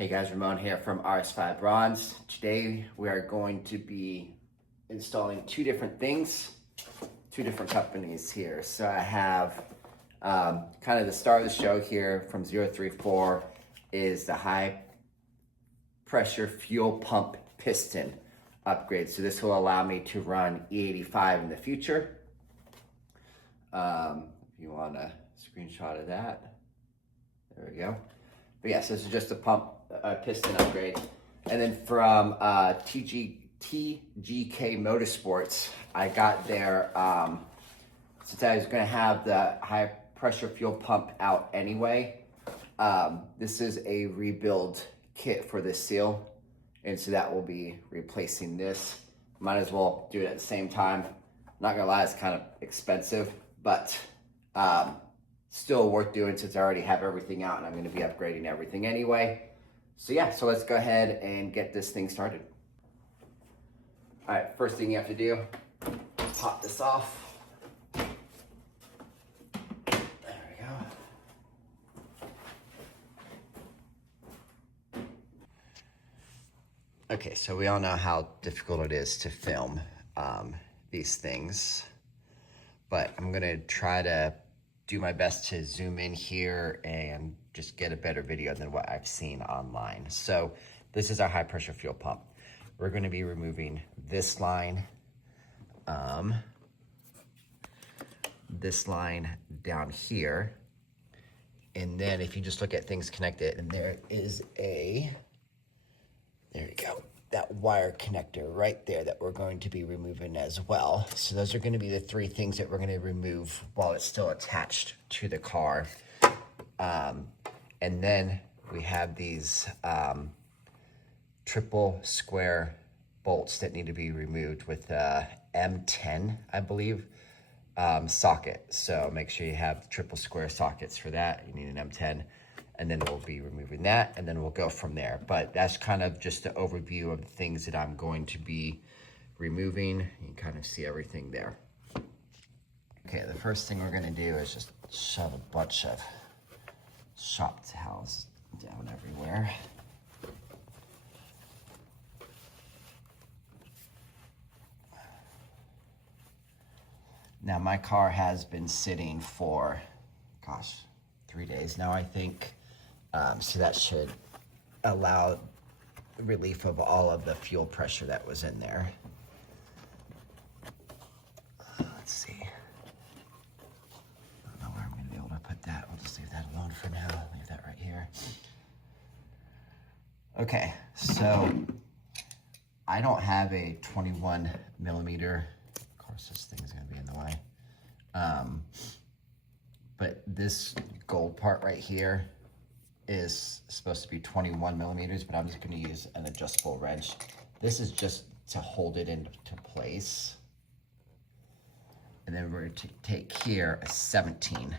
Hey guys, Ramon here from RS5 Bronze. Today we are going to be installing two different things, two different companies here. So I have kind of the star of the show here from 034 is the high pressure fuel pump piston upgrade. So this will allow me to run E85 in the future. If you want a screenshot of that, there we go. But yes, this is just a pump piston upgrade. And then from TGK Motorsports, I got their, since I was gonna have the high pressure fuel pump out anyway, this is a rebuild kit for this seal. And so that will be replacing this. Might as well do it at the same time. Not gonna lie, it's kind of expensive, but still worth doing since I already have everything out and I'm gonna be upgrading everything anyway. So yeah, so let's go ahead and get this thing started. All right, first thing you have to do, pop this off. There we go. Okay, so we all know how difficult it is to film these things, but I'm gonna try to do my best to zoom in here and just get a better video than what I've seen online. So this is our high pressure fuel pump. We're gonna be removing this line down here. And then if you just look at things connected, and there is there you go, that wire connector right there that we're going to be removing as well. So those are going to be the three things that we're going to remove while it's still attached to the car. And then we have these triple square bolts that need to be removed with M10, I believe, socket. So make sure you have triple square sockets for that. You need an M10. And then we'll be removing that, and then we'll go from there. But that's kind of just an overview of the things that I'm going to be removing. You can kind of see everything there. Okay, the first thing we're gonna do is just shove a bunch of shop towels down everywhere. Now my car has been sitting for, gosh, 3 days now, I think. So that should allow relief of all of the fuel pressure that was in there. Let's see. I don't know where I'm going to be able to put that. We'll just leave that alone for now. Leave that right here. Okay, so I don't have a 21 millimeter. Of course, this thing is going to be in the way. But this gold part right here is supposed to be 21 millimeters, but I'm just going to use an adjustable wrench. This is just to hold it into place. And then we're going to take here a 17. And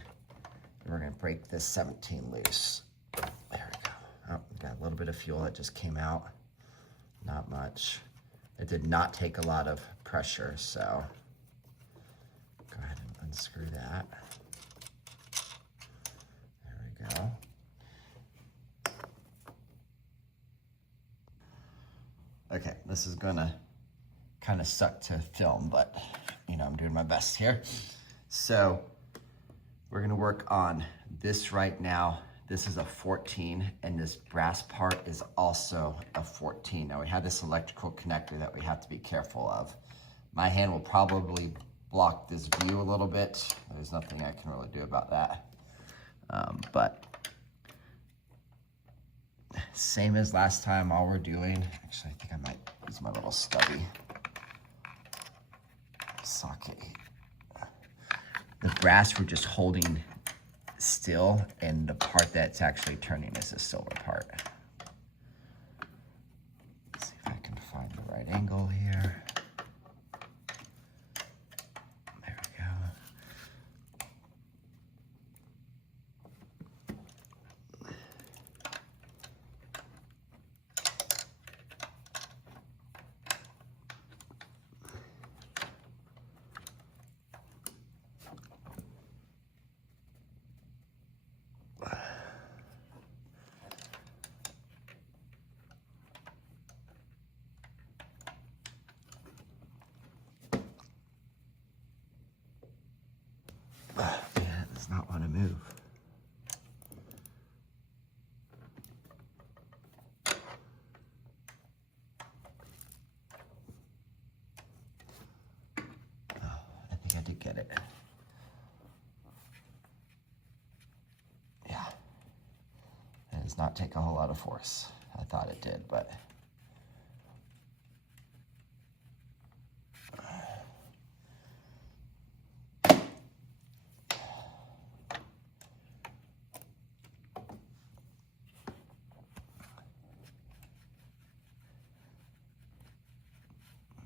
we're going to break this 17 loose. There we go. Oh, got a little bit of fuel that just came out. Not much. It did not take a lot of pressure, so go ahead and unscrew that. There we go. Okay, this is gonna kind of suck to film, but you know, I'm doing my best here. So we're gonna work on this right now. This is a 14, and this brass part is also a 14. Now we have this electrical connector that we have to be careful of. My hand will probably block this view a little bit. There's nothing I can really do about that. But same as last time, all we're doing, actually I think I might use my little stubby socket. The brass we're just holding still, and the part that's actually turning is the silver part. Let's see if I can find the right angle here. There we go. get it. Yeah. It does not take a whole lot of force. I thought it did, but... I'm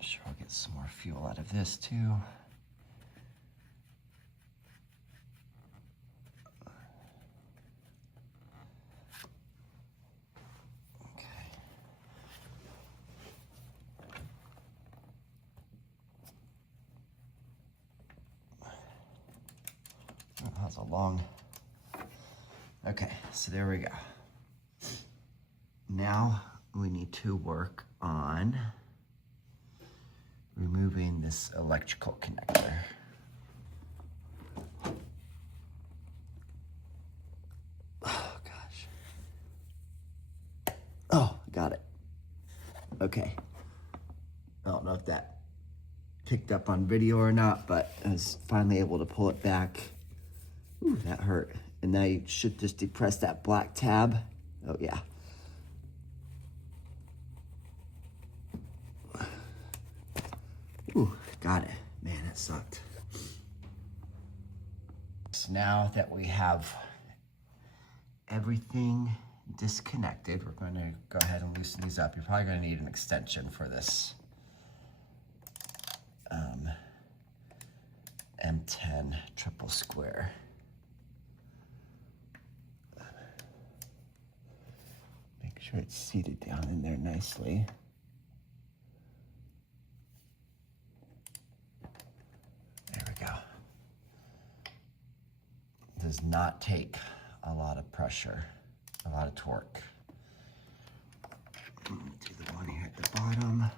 sure I'll get some more fuel out of this too. That's a long... Okay, so there we go. Now we need to work on removing this electrical connector. Oh, gosh. Oh, got it. Okay. I don't know if that picked up on video or not, but I was finally able to pull it back. Ooh, that hurt. And now you should just depress that black tab. Oh, yeah. Ooh, got it. Man, that sucked. So now that we have everything disconnected, we're going to go ahead and loosen these up. You're probably going to need an extension for this M10 triple square. Make sure it's seated down in there nicely. There we go. Does not take a lot of pressure, a lot of torque. I'm gonna do the one here at the bottom.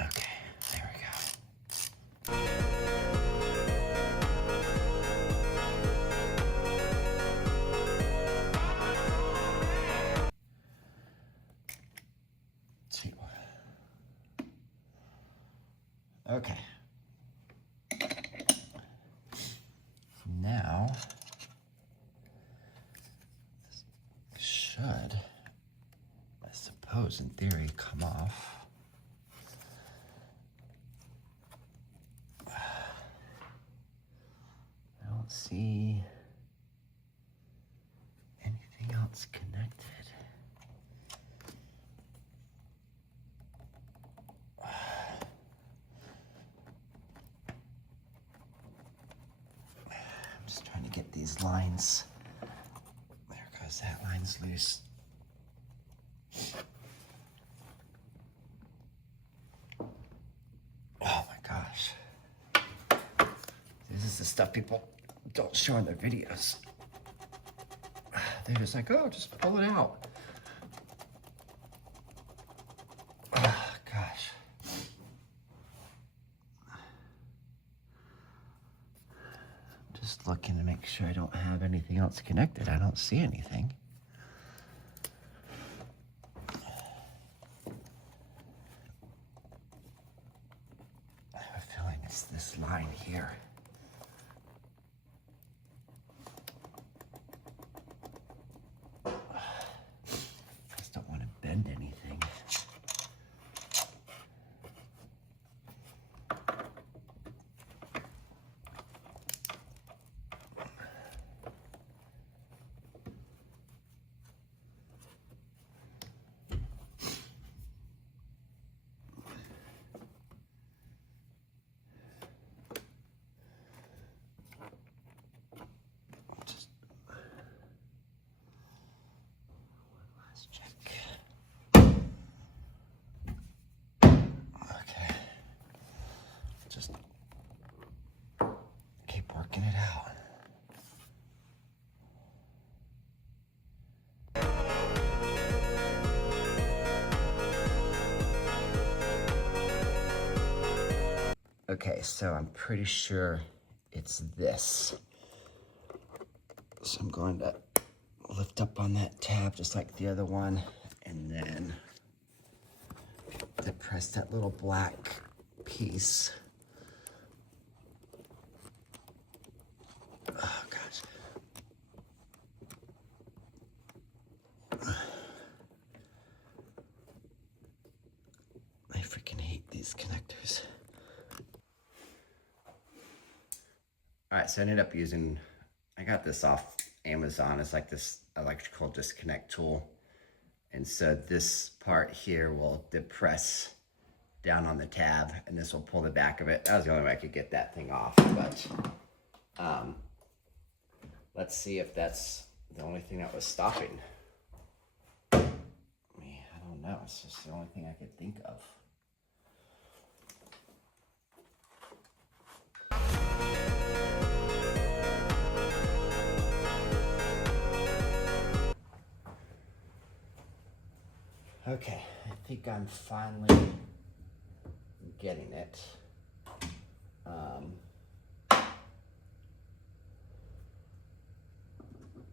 Okay, there we go. Two. Okay. Now, this should, I suppose, in theory, come off. I don't see anything else connected. Just trying to get these lines. There goes that line's loose. Oh my gosh. This is the stuff people don't show in their videos. They're just like, oh, just pull it out. Oh gosh. Just looking to make sure I don't have anything else connected. I don't see anything. I have a feeling it's this line here. I just don't want to bend anything. Just keep working it out. Okay, so I'm pretty sure it's this. So I'm going to lift up on that tab just like the other one And then depress that little black piece. Oh gosh. I freaking hate these connectors. All right, so I ended up using, I got this off Amazon. It's like this electrical disconnect tool. And so this part here will depress down on the tab, and this will pull the back of it. That was the only way I could get that thing off, but let's see if that's the only thing that was stopping. I don't know, it's just the only thing I could think of. Okay, I think I'm finally getting it.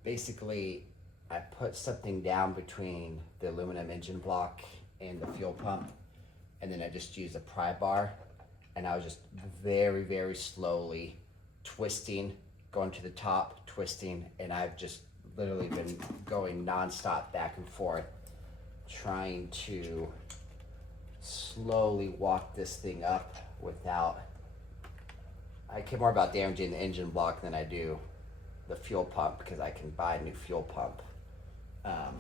Basically, I put something down between the aluminum engine block and the fuel pump, and then I just used a pry bar, and I was just very, very slowly twisting, going to the top, twisting, and I've just literally been going nonstop back and forth, trying to slowly walk this thing up without, I care more about damaging the engine block than I do the fuel pump, because I can buy a new fuel pump. But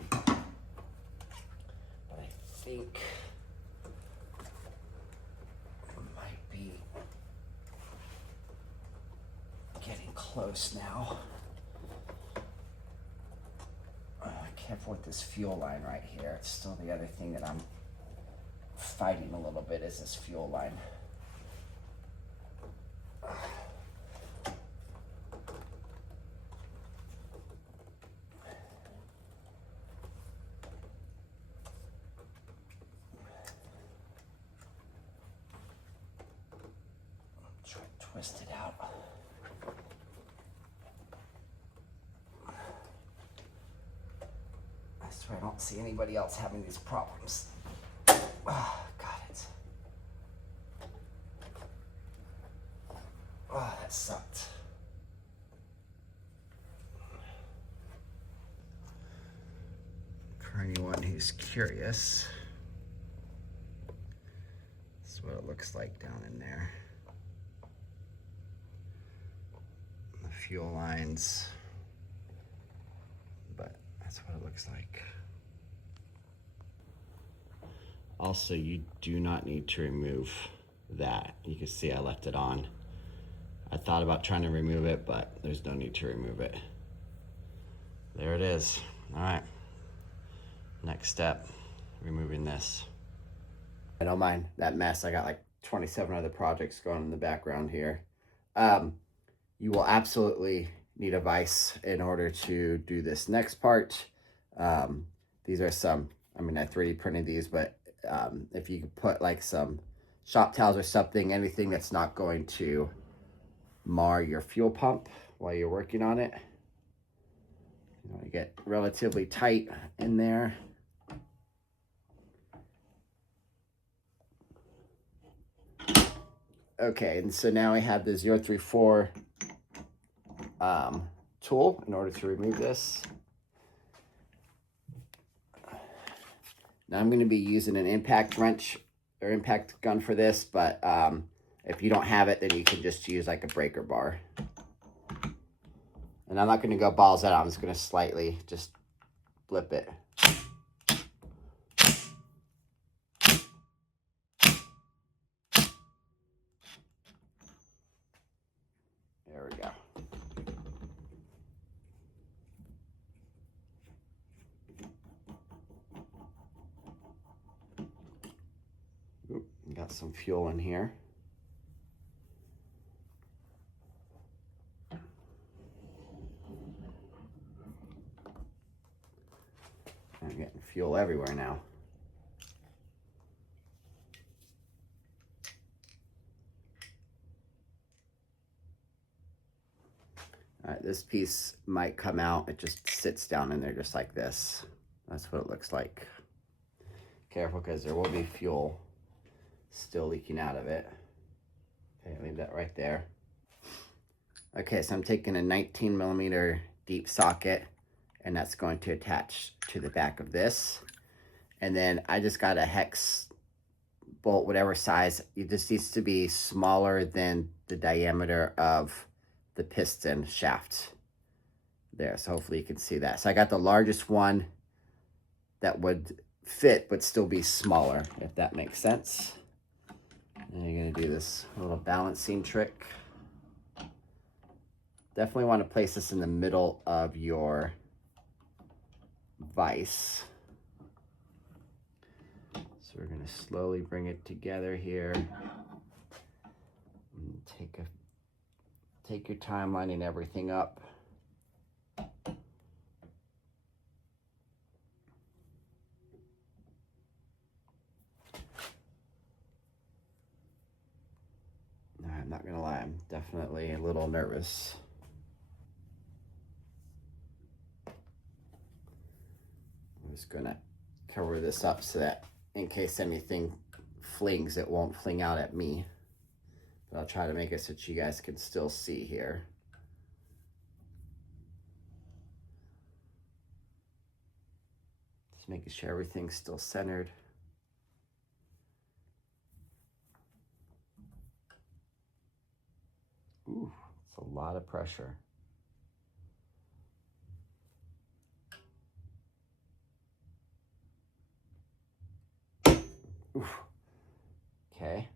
I think it might be getting close now. Oh, careful with this fuel line right here. It's still the other thing that I'm fighting a little bit, is this fuel line. Try to twist it out. I swear I don't see anybody else having these problems. Oh, got it. Oh, that sucked. For anyone who's curious, this is what it looks like down in there. The fuel lines, but that's what it looks like. Also, you do not need to remove that. You can see I left it on. I thought about trying to remove it, but there's no need to remove it. There it is. All right. Next step, removing this. I don't mind that mess. I got like 27 other projects going in the background here. You will absolutely need a vise in order to do this next part. These are some, I mean, I 3D printed these, but if you could put like some shop towels or something, anything that's not going to mar your fuel pump while you're working on it. You want to get relatively tight in there. Okay, and so now I have the 034 tool in order to remove this. Now I'm going to be using an impact wrench or impact gun for this, but if you don't have it, then you can just use like a breaker bar. And I'm not going to go balls out. I'm just going to slightly just flip it. There we go. Oop, got some fuel in here. I'm getting fuel everywhere now. All right, this piece might come out. It just sits down in there just like this. That's what it looks like. careful because there will be fuel still leaking out of it. Okay, leave that right there. Okay, so I'm taking a 19 millimeter deep socket, and that's going to attach to the back of this. And then I just got a hex bolt, whatever size. It just needs to be smaller than the diameter of the piston shaft there. So hopefully you can see that. So I got the largest one that would fit, but still be smaller, if that makes sense. And you're gonna do this little balancing trick. Definitely want to place this in the middle of your vise. So we're gonna slowly bring it together here. And take your time lining everything up. I'm not gonna lie, I'm definitely a little nervous. I'm just gonna cover this up so that in case anything flings, it won't fling out at me. But I'll try to make it so that you guys can still see here. Just making sure everything's still centered. Ooh, it's a lot of pressure. Oof. Okay,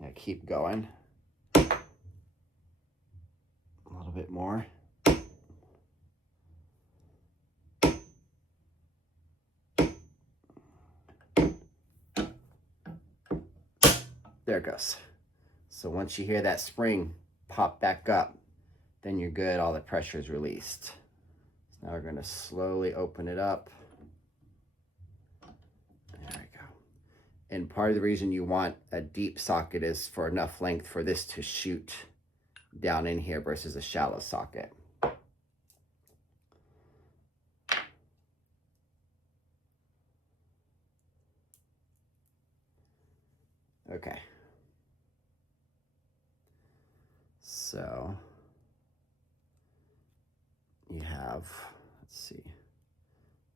now keep going. A little bit more. There it goes. So once you hear that spring pop back up, then you're good, all the pressure is released. So now we're gonna slowly open it up. There we go. And part of the reason you want a deep socket is for enough length for this to shoot down in here versus a shallow socket. Okay. So you have, let's see,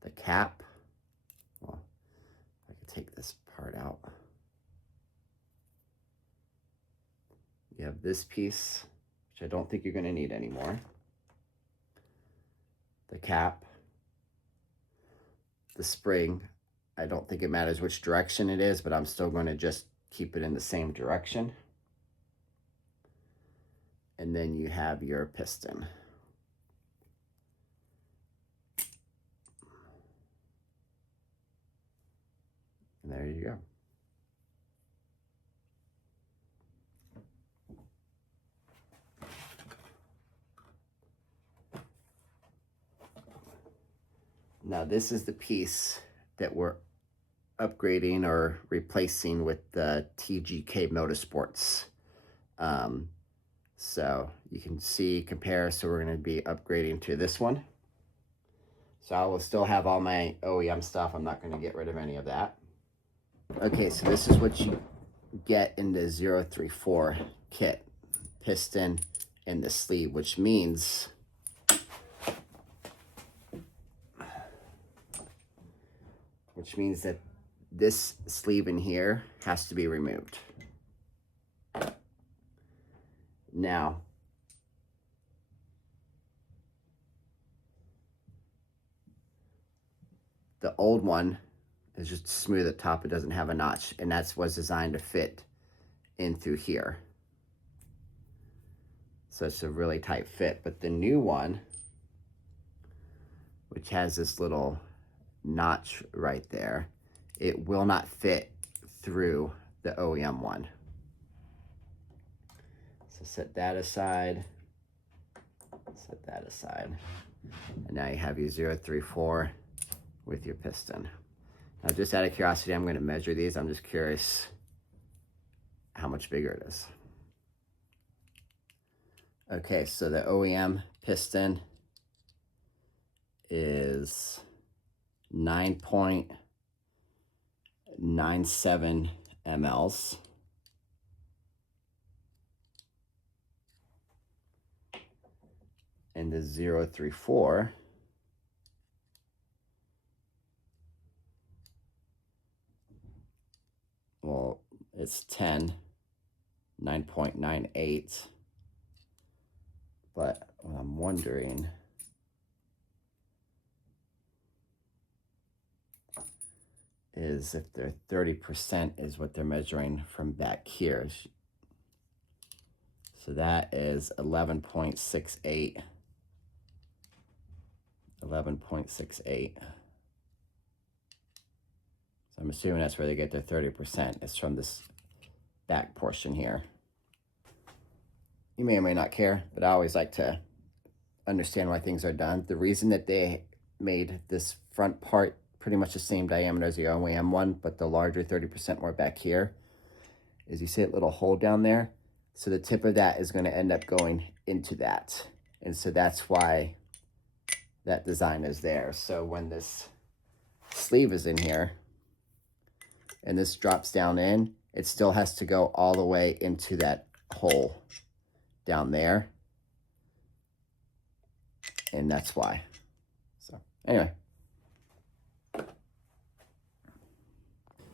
the cap. Well, I could take this part out. You have this piece, which I don't think you're going to need anymore. The cap, the spring. I don't think it matters which direction it is, but I'm still going to just keep it in the same direction. And then you have your piston. And there you go. Now this is the piece that we're upgrading or replacing with the TGK Motorsports. So you can see, compare, so we're going to be upgrading to this one. So I will still have all my OEM stuff. I'm not going to get rid of any of that. Okay, so this is what you get in the 034 kit. Piston and the sleeve, which means that this sleeve in here has to be removed. Now, the old one is just smooth at the top. It doesn't have a notch, and that's what's designed to fit in through here. So it's a really tight fit. But the new one, which has this little notch right there, it will not fit through the OEM one. So set that aside, set that aside. And now you have your 034 with your piston. Now just out of curiosity, I'm gonna measure these. I'm just curious how much bigger it is. Okay, so the OEM piston is 9.8 0.97 mLs. And the 034 well, it's 10, 9.98. But what I'm wondering is if their 30% is what they're measuring from back here. So that is 11.68. 11.68. So I'm assuming that's where they get their 30%. It's from this back portion here. You may or may not care, but I always like to understand why things are done. The reason that they made this front part pretty much the same diameter as the OEM one, but the larger 30% more back here, is you see that little hole down there? So the tip of that is going to end up going into that. And so that's why that design is there. So when this sleeve is in here and this drops down in, it still has to go all the way into that hole down there. And that's why. So anyway.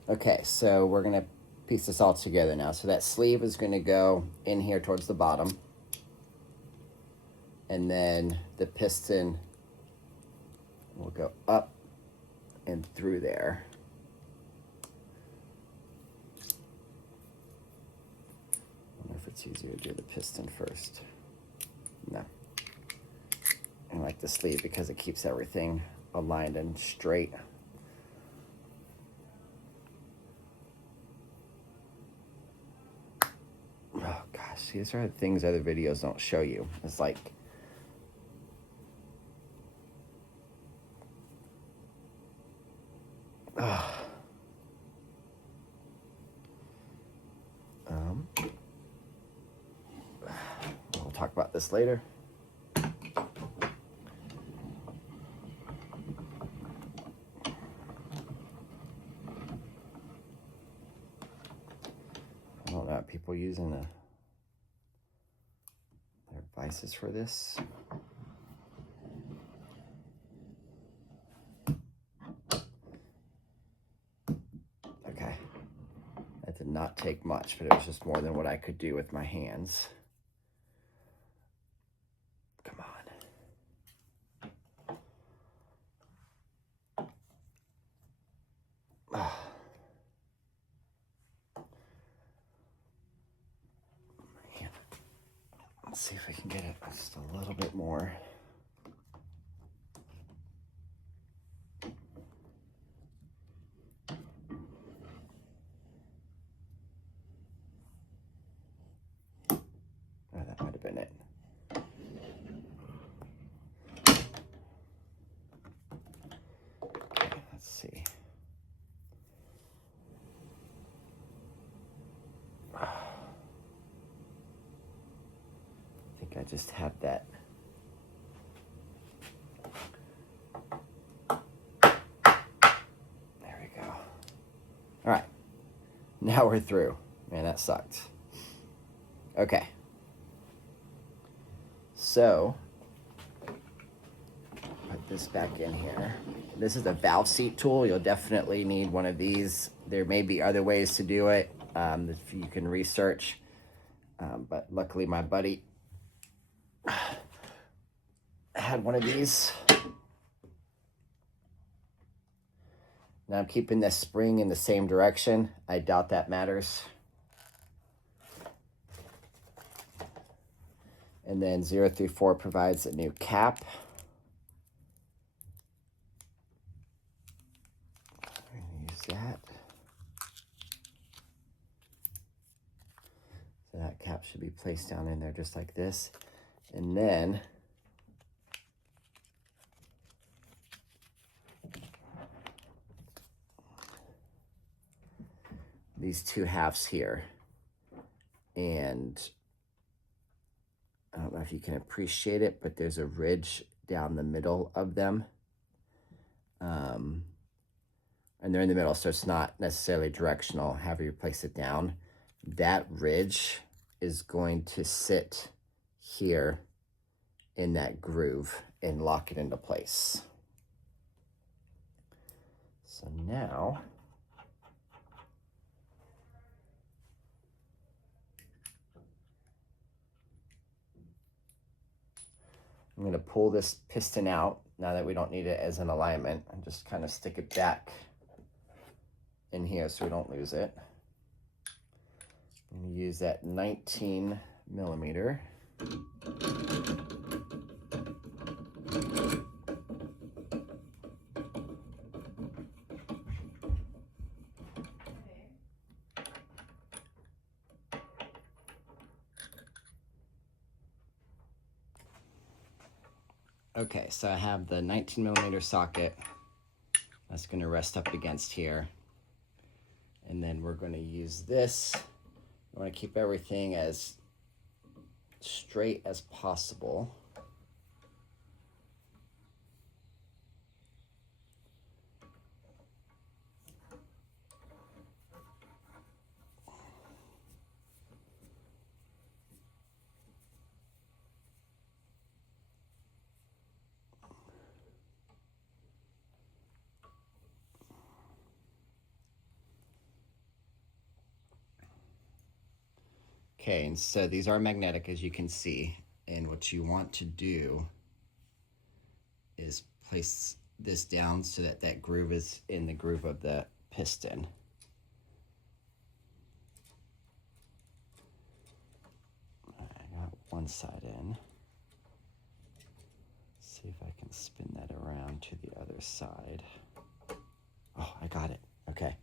Okay, so we're going to piece this all together now. So that sleeve is going to go in here towards the bottom. And then the piston will go up and through there. I wonder if it's easier to do the piston first. No. I like the sleeve because it keeps everything aligned and straight. Oh gosh, these are things other videos don't show you. It's like, we'll talk about this later. I don't know, people using their devices for this. Okay, that did not take much, but it was just more than what I could do with my hands. Come on. Oh. Let's see if I can get it just a little bit more. Oh, that might have been it. Okay, let's see. I think I just have that. There we go. All right, now we're through. Man, that sucked. Okay. So, put this back in here. This is a valve seat tool. You'll definitely need one of these. There may be other ways to do it if you can research. But luckily my buddy had one of these. Now I'm keeping this spring in the same direction. I doubt that matters. And then 034 provides a new cap. Use that. So that cap should be placed down in there just like this. And then these two halves here. And I don't know if you can appreciate it, but there's a ridge down the middle of them. and they're in the middle, so it's not necessarily directional. However you place it down, that ridge is going to sit here in that groove and lock it into place. So now I'm going to pull this piston out now that we don't need it as an alignment, and just kind of stick it back in here so we don't lose it. I'm going to use that 19 millimeter. Okay, so I have the 19 millimeter socket that's going to rest up against here. And then we're going to use this. I want to keep everything as straight as possible. Okay, and so these are magnetic, as you can see, and what you want to do is place this down so that that groove is in the groove of the piston. I got one side in. See if I can spin that around to the other side. Oh, I got it. Okay.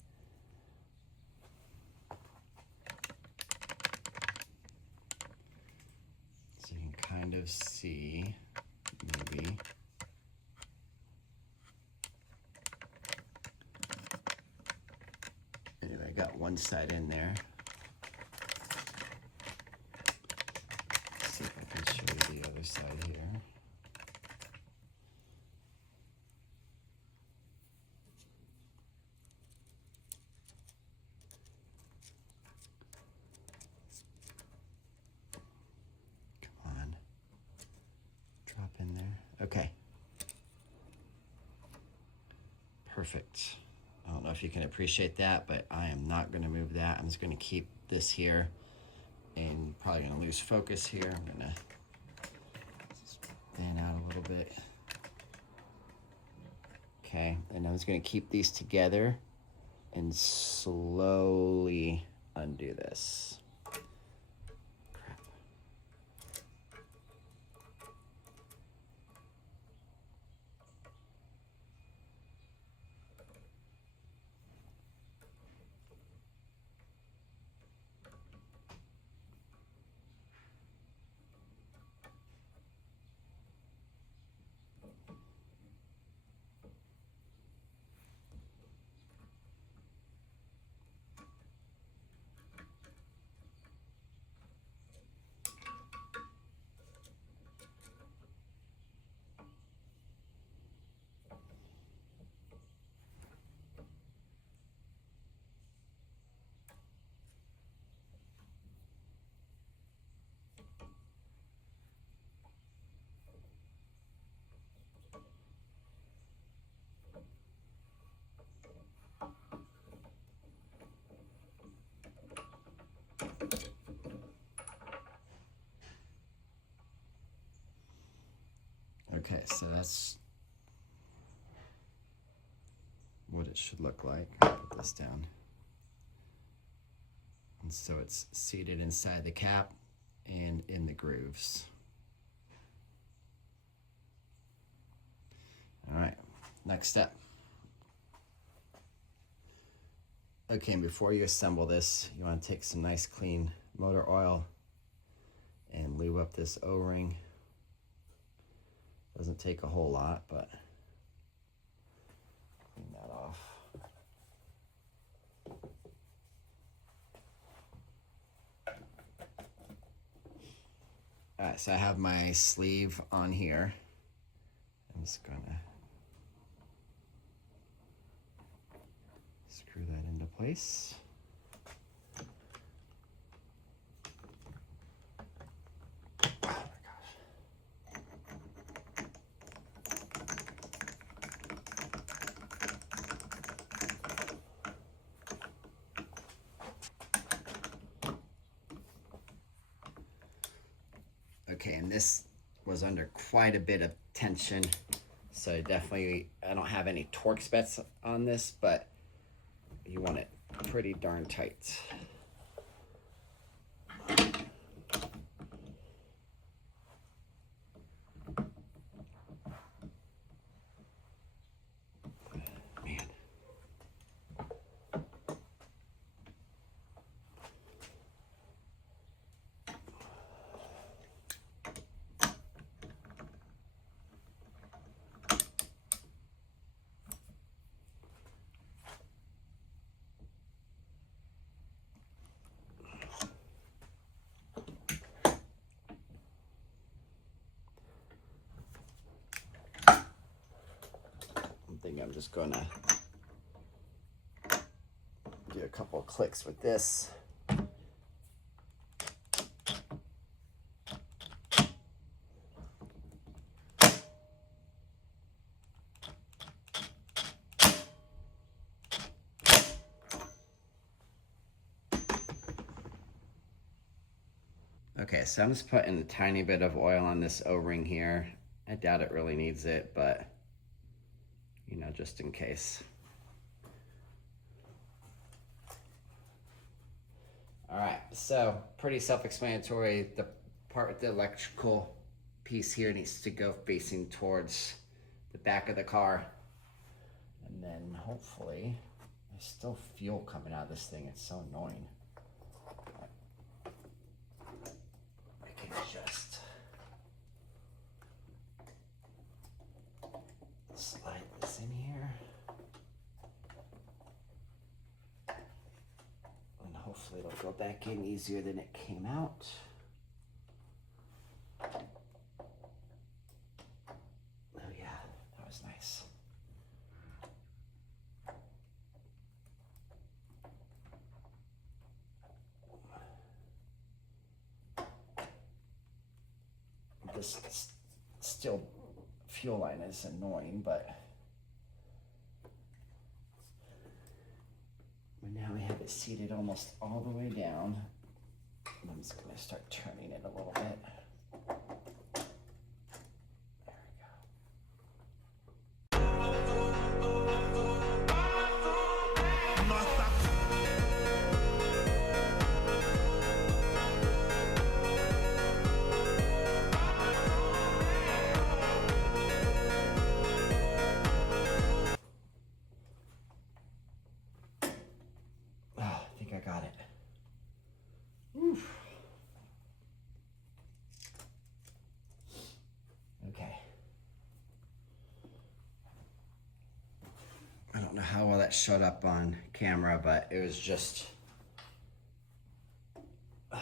So you can kind of see, maybe. Anyway, I got one side in there. Let's see if I can show you the other side here. Come on. Drop in there. Okay. Perfect. I don't know if you can appreciate that, but I am not going to move that. I'm just going to keep this here, and probably going to lose focus here. I'm going to fan out a little bit. Okay, and I'm just going to keep these together and slowly undo this. Okay, so that's what it should look like. I'll put this down. And so it's seated inside the cap and in the grooves. All right, next step. Okay, and before you assemble this, you want to take some nice clean motor oil and lube up this O-ring. Doesn't take a whole lot, but clean that off. All right, so I have my sleeve on here. I'm just gonna place. Oh my gosh. Okay, and this was under quite a bit of tension, so definitely I don't have any torque specs on this, but you want it pretty darn tight. Man. I think I'm just gonna do a couple of clicks with this. Okay, so I'm just putting a tiny bit of oil on this O-ring here. I doubt it really needs it, but you know, just in case. All right, so pretty self-explanatory. The part with the electrical piece here needs to go facing towards the back of the car. And then hopefully, there's still fuel coming out of this thing. It's so annoying. I can just slide this in here. And hopefully it'll go back in easier than it came out. Oh yeah, that was nice. This still fuel line is annoying, but now we have it seated almost all the way down. I'm just going to start turning it a little bit. I got it. Oof. Okay. I don't know how well that showed up on camera, but it was just a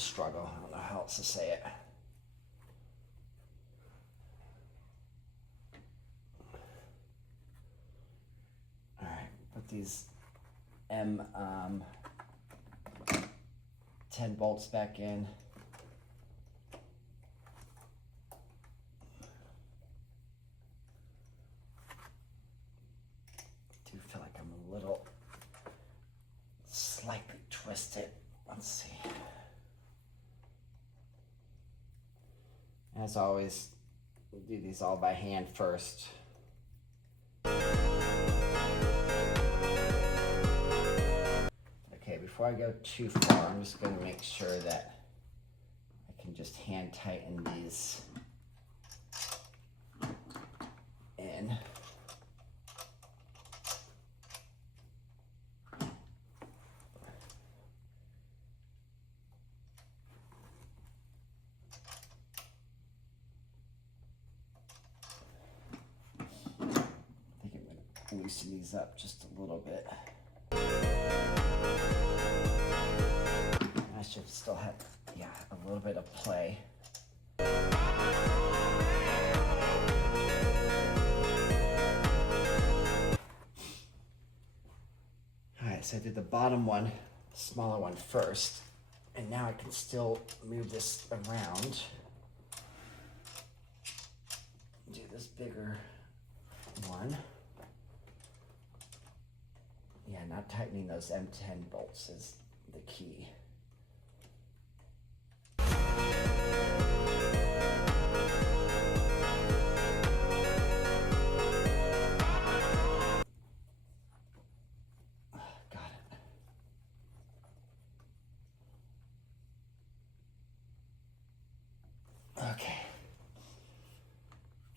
struggle. I don't know how else to say it. All right, put these M10 bolts back in. I do feel like I'm a little slightly twisted. Let's see. As always, we'll do these all by hand first. Okay, before I go too far, I'm just going to make sure that I can just hand tighten these in. I think I'm going to loosen these up just a little bit. I should still have, yeah, a little bit of play. All right, so I did the bottom one, smaller one first, and now I can still move this around. Do this bigger one. Yeah, not tightening those M10 bolts is the key. Got it. Okay.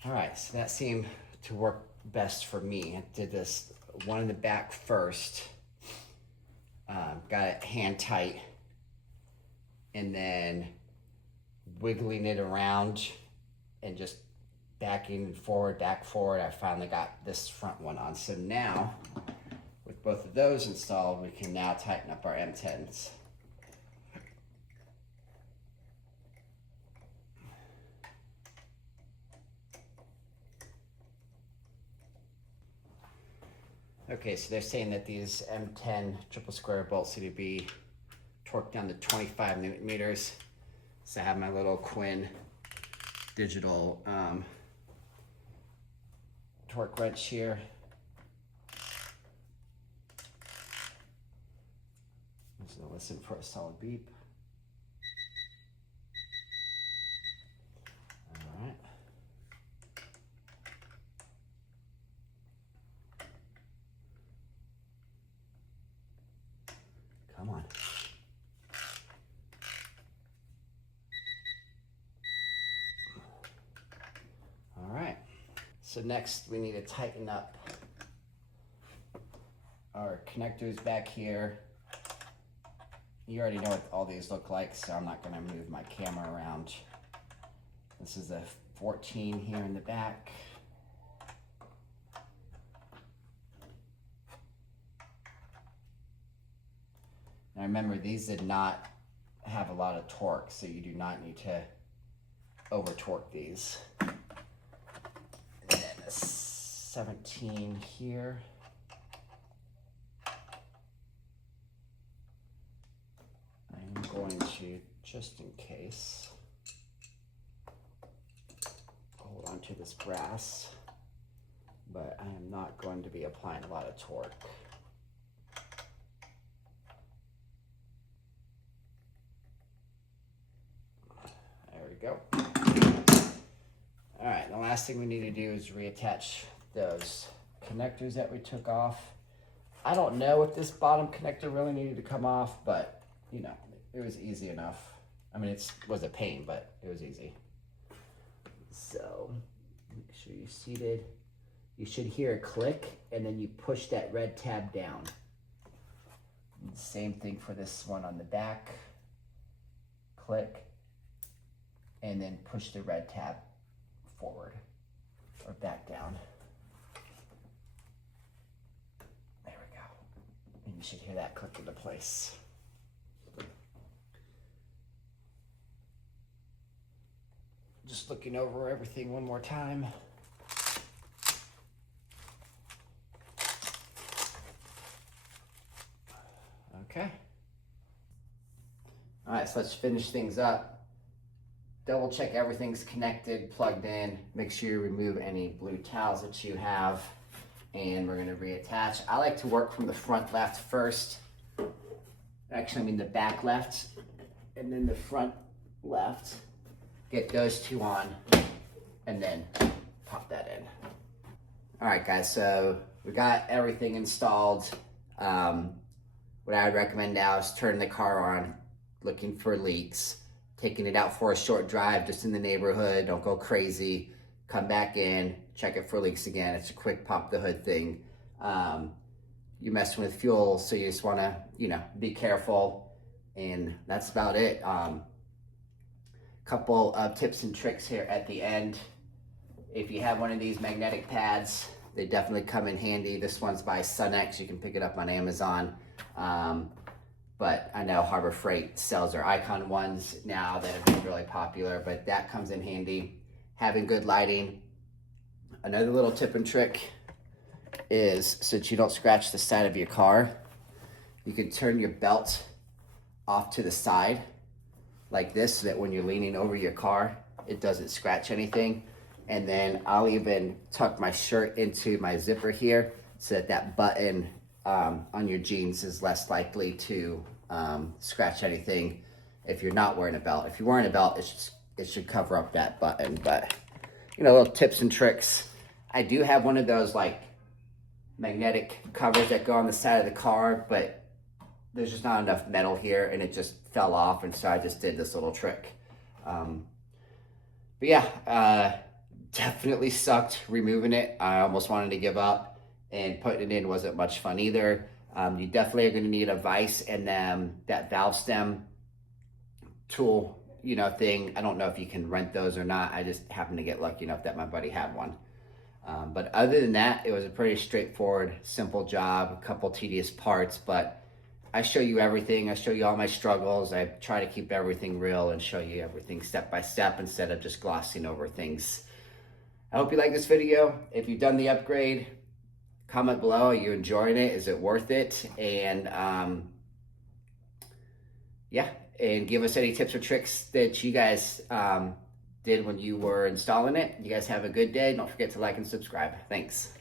All right, so that seemed to work best for me. I did this one in the back first, got it hand tight, and then wiggling it around and just backing and forward, back, forward. I finally got this front one on. So now, with both of those installed, we can now tighten up our M10s. Okay, so they're saying that these M10 triple square bolts need to be torqued down to 25 Newton meters. So I have my little Quinn digital torque wrench here. I'm just gonna listen for a solid beep. All right. Come on. All right. So next we need to tighten up our connectors back here. You already know what all these look like, so I'm not going to move my camera around. This is a 14 here in the back. Now remember, these did not have a lot of torque, so you do not need to over torque these. And then a 17 here. I'm going to, just in case, hold on to this brass, but I am not going to be applying a lot of torque. There we go. All right, the last thing we need to do is reattach those connectors that we took off. I don't know if this bottom connector really needed to come off, but you know, it was easy enough. I mean, it was a pain, but it was easy. So make sure you're seated. You should hear a click, and then you push that red tab down. And same thing for this one on the back. Click, and then push the red tab forward or back down. There we go. And you should hear that click into place. Just looking over everything one more time. Okay. All right, so let's finish things up. Double check everything's connected, plugged in. Make sure you remove any blue towels that you have, and we're gonna reattach. I like to work from the front left first. Actually, I mean the back left, and then the front left. Get those two on, and then pop that in. All right, guys, so we got everything installed. What I would recommend now is turning the car on, looking for leaks, taking it out for a short drive just in the neighborhood. Don't go crazy. Come back in, check it for leaks again. It's a quick pop the hood thing. You're messing with fuel, so you just wanna, be careful, and that's about it. Couple of tips and tricks here at the end. If you have one of these magnetic pads, they definitely come in handy. This one's by Sunex. You can pick it up on Amazon. But I know Harbor Freight sells their Icon ones now that have been really popular, but that comes in handy. Having good lighting. Another little tip and trick is, so that you don't scratch the side of your car, you can turn your belt off to the side like this so that when you're leaning over your car, it doesn't scratch anything. And then I'll even tuck my shirt into my zipper here so that that button on your jeans is less likely to scratch anything if you're not wearing a belt. If you're wearing a belt, it should cover up that button. But, you know, little tips and tricks. I do have one of those like magnetic covers that go on the side of the car, but there's just not enough metal here and it just fell off, and so I just did this little trick. But yeah, definitely sucked removing it. I almost wanted to give up, and putting it in wasn't much fun either. You definitely are going to need a vise and that valve stem tool, you know, thing. I don't know if you can rent those or not. I just happened to get lucky enough that my buddy had one. But other than that, it was a pretty straightforward, simple job, a couple tedious parts, but I show you everything. I show you all my struggles. I try to keep everything real and show you everything step by step instead of just glossing over things. I hope you like this video. If you've done the upgrade, comment below. Are you enjoying it? Is it worth it? And yeah, and give us any tips or tricks that you guys did when you were installing it. You guys have a good day. Don't forget to like and subscribe. Thanks.